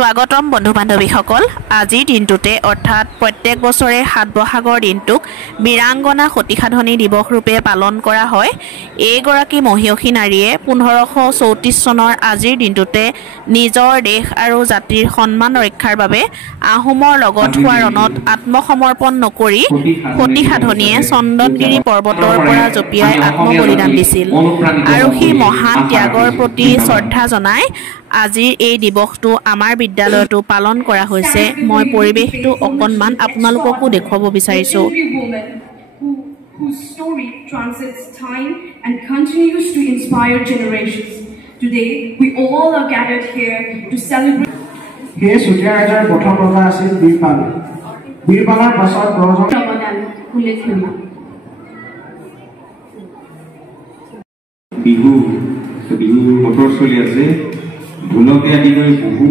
স্বাগতম বন্ধু বান্ধৱীসকল আজিৰ দিনটোতে অৰ্থাৎ প্ৰত্যেক বছৰে ৭ বহাগৰ দিনটোক বীৰাংগনা সতীসাধনী দিৱস ৰূপে পালন কৰা হয় এইগৰাকী মহিয়সী নাৰীয়ে ১৫৩৪ চনৰ আজিৰ দিনটোতে নিজৰ দেশ আৰু জাতিৰ সন্মান ৰক্ষাৰ বাবে আহোমৰ লগত হোৱা ৰণত আত্মসমৰ্পণ নকৰি সতীসাধনীয়ে চন্দনগিৰি পৰ্বতৰ পৰা জঁপিয়াই আত্মবলিদান দিছিল আৰু সেই মহান ত্যাগৰ প্ৰতি শ্ৰদ্ধা জনাই আজিৰ এই দিৱসটো আমাৰ বিদ্যালয়টো পালন কৰা হৈছে মই পৰিবেশটো অকনমান আপোনালোককো দেখুৱাব বিচাৰিছো whose story transcends time and continues to inspire generations. Today, we all are gathered here to celebrate. Here, Sujya Rajar Botham Raja asil Birpal. Birpalar pasar Raja. Ramadan Ulethlema. Bihu, Bihu motor choli ase. Bhuloke adi kori বহু